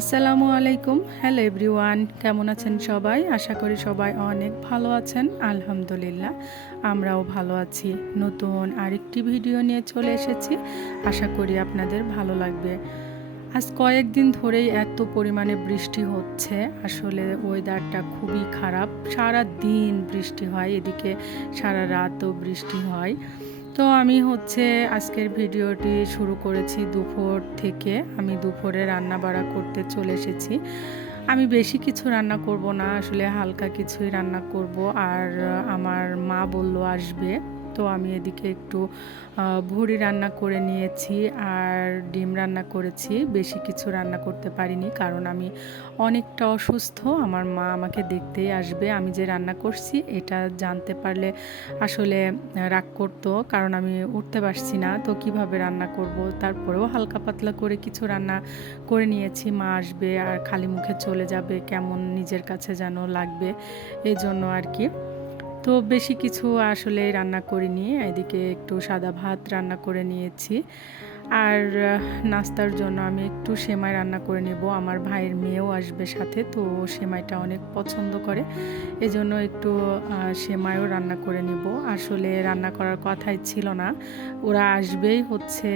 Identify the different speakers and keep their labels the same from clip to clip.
Speaker 1: আলাইকুম। Hello everyone কেমন আছেন সবাই? আশা করি সবাই অনেক ভালো আছেন। আলহামদুলিল্লাহ, আমরাও ভালো আছি। নতুন আরেকটি ভিডিও নিয়ে চলে এসেছি। আশা করি আপনাদের ভালো লাগবে। আজ কয়েকদিন ধরেই এত পরিমাণে বৃষ্টি হচ্ছে। আসলে ওয়েদারটা খুবই খারাপ। সারা দিন বৃষ্টি হয়, এদিকে সারা রাতও বৃষ্টি হয়। তো আমি হচ্ছে আজকের ভিডিওটি শুরু করেছি দুপুর থেকে। আমি দুপুরে রান্না বাড়া করতে চলে এসেছি। আমি বেশি কিছু রান্না করব না, আসলে হালকা কিছুই রান্না করব। আর আমার মা বলল আসবে। তো আমি এদিকে একটু ভুড়ি রান্না করে নিয়েছি আর ডিম রান্না করেছি। বেশি কিছু রান্না করতে পারিনি কারণ আমি অনেকটা অসুস্থ। আমার মা আমাকে দেখতেই আসবে আমি যে রান্না করছি এটা জানতে পারলে আসলে রাগ করতো কারণ আমি উঠতে পারছি না। তো কীভাবে রান্না করব? তারপরেও হালকা পাতলা করে কিছু রান্না করে নিয়েছি। মা আসবে আর খালি মুখে চলে যাবে কেমন নিজের কাছে যেন লাগবে এই জন্য আর কি। তো বেশি কিছু আসলে রান্না করিনি, এদিকে একটু সাদা ভাত রান্না করে নিয়েছি। আর নাস্তার জন্য আমি একটু সেমাই রান্না করে নেব, আমার ভাইয়ের মেয়েও আসবে সাথে, তো সেমাইটা অনেক পছন্দ করে, এজন্য একটু সেমাইও রান্না করে নিব। আসলে রান্না করার কথাই ছিল না, ওরা আসবেই হচ্ছে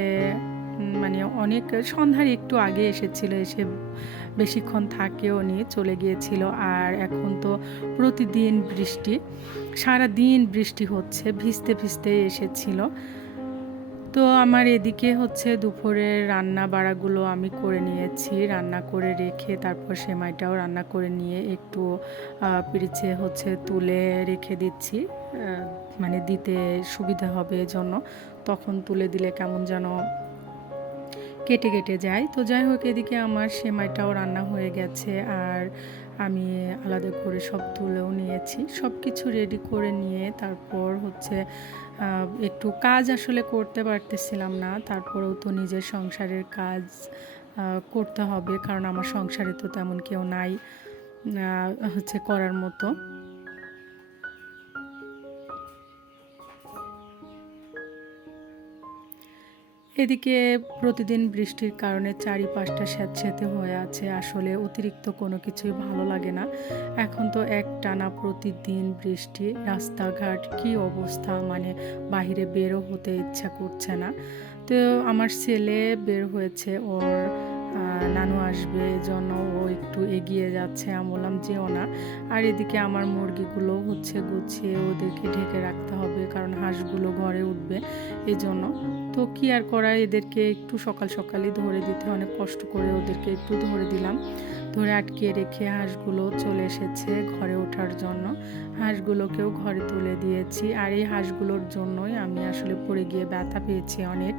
Speaker 1: মানে অনেক সন্ধ্যার একটু আগে এসেছিল, এসে বেশিক্ষণ থাকেও নি, চলে গিয়েছিল। আর এখন তো প্রতিদিন বৃষ্টি সারা দিন বৃষ্টি হচ্ছে, ভিজতে ভিজতে এসেছিল। তো আমার এদিকে হচ্ছে দুপুরের রান্না বাড়াগুলো আমি করে নিয়েছি, রান্না করে রেখে তারপর সেমাইটাও রান্না করে নিয়ে একটু পিড়িছে হচ্ছে তুলে রেখে দিচ্ছি। মানে দিতে সুবিধা হবে এজন্য। তখন তুলে দিলে কেমন যেন কেটে কেটে যায়। তো যাই হোক, এদিকে আমার সেমাইটাও রান্না হয়ে গেছে আর আমি আলাদা করে সব তুলেও নিয়েছি। সব কিছু রেডি করে নিয়ে তারপর হচ্ছে একটু কাজ আসলে করতে পারতেছিলাম না। তারপরেও তো নিজের সংসারের কাজ করতে হবে, কারণ আমার সংসারে তো তেমন কেউ নাই হচ্ছে করার মতো। এদিকে প্রতিদিন বৃষ্টির কারণে চারিপাশটা স্যাঁতস্যাঁতে হয়ে আছে। আসলে অতিরিক্ত কোনো কিছুই ভালো লাগে না। এখন তো এক টানা প্রতিদিন বৃষ্টি, রাস্তাঘাট কি অবস্থা? মানে বাহিরে বেরো হতে ইচ্ছা করছে না। তো আমার ছেলে বের হয়েছে, ওর নানু আসবে এজন্য ও একটু এগিয়ে যাচ্ছে। আমি বললাম, যেও না। আর এদিকে আমার মুরগিগুলো হচ্ছে গুছিয়ে ওদেরকে ঢেকে রাখতে হবে, কারণ হাঁসগুলো ঘরে উঠবে। এই জন্য তো কি আর করা এদেরকে একটু সকাল সকালই ধরে দিতে অনেক কষ্ট করে ওদেরকে একটু ধরে দিলাম। ধরে আটকে রেখে হাঁসগুলো চলে এসেছে ঘরে ওঠার জন্য। হাঁসগুলোকেও ঘরে তুলে দিয়েছি। আর এই হাঁসগুলোর জন্যই আমি আসলে পড়ে গিয়ে ব্যথা পেয়েছি অনেক।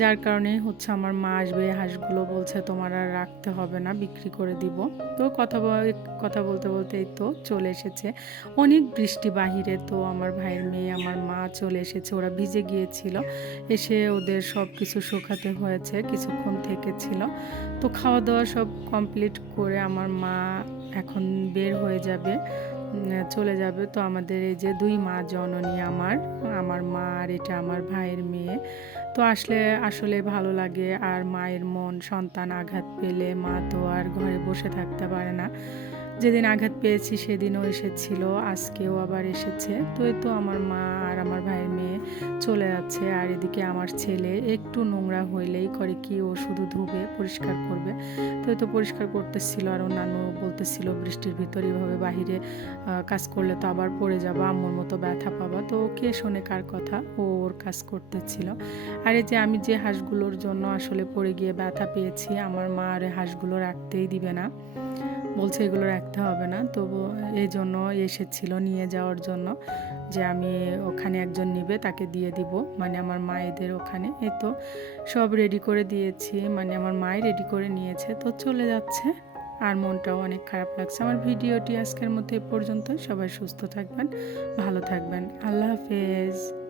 Speaker 1: যার কারণে হচ্ছে আমার মা আসবে, হাঁসগুলো বলছে তোমার আর রাখতে হবে না, বিক্রি করে দিব। তো কথা কথা বলতে বলতে এই তো চলে এসেছে। অনেক বৃষ্টি বাহিরে তো আমার ভাইয়ের মেয়ে, আমার মা চলে এসেছে, ওরা ভিজে গিয়েছিল। এসে ওদের সব কিছু শুকাতে হয়েছে, কিছুক্ষণ থেকেছিল। তো খাওয়া দাওয়া সব কমপ্লিট করে আমার মা এখন বের হয়ে যাবে। চলে যাবে। তো আমাদের এই যে দুই মা জননী আমার আমার মা আর এটা আমার ভাইয়ের মেয়ে। তো আসলে আসলে ভালো লাগে আর মায়ের মন, সন্তান আঘাত পেলে মা তো আর ঘরে বসে থাকতে পারে না। যেদিন আঘাত পেয়েছি সেদিনও এসেছিল, আজকেও আবার এসেছে। তো এই তো আমার মা আর আমার ভাইয়ের চলে যাচ্ছে আর এদিকে আমার ছেলে একটু নোংরা হইলেই করে কি ও শুধু ধুবে, পরিষ্কার করবে। তো তো পরিষ্কার করতেছিল আর অন্যান্য বলতেছিল বৃষ্টির ভিতর এভাবে বাহিরে কাজ করলে তো আবার পড়ে যাব, আম্মুর মতো ব্যথা পাবা। তো কে শোনে কার কথা? ও ওর কাজ করতেছিল। আর এই যে আমি যে হাঁসগুলোর জন্য আসলে পড়ে গিয়ে ব্যথা পেয়েছি, আমার মা আর হাঁসগুলো রাখতেই দিবে না। বলছে এগুলো রাখতে হবে না। তবু এই জন্য এসেছিল নিয়ে যাওয়ার জন্য যে আমি ওখানে একজন নিবে, তাকে দিয়ে দিব। মানে আমার মায়েদের ওখানে। এই তো সব রেডি করে দিয়েছি। মানে আমার মাই রেডি করে নিয়েছে। তো চলে যাচ্ছে। আর মনটাও অনেক খারাপ লাগছে। আমার ভিডিওটি আজকের মতো এ পর্যন্ত সবাই সুস্থ থাকবেন, ভালো থাকবেন। আল্লাহ হাফেজ।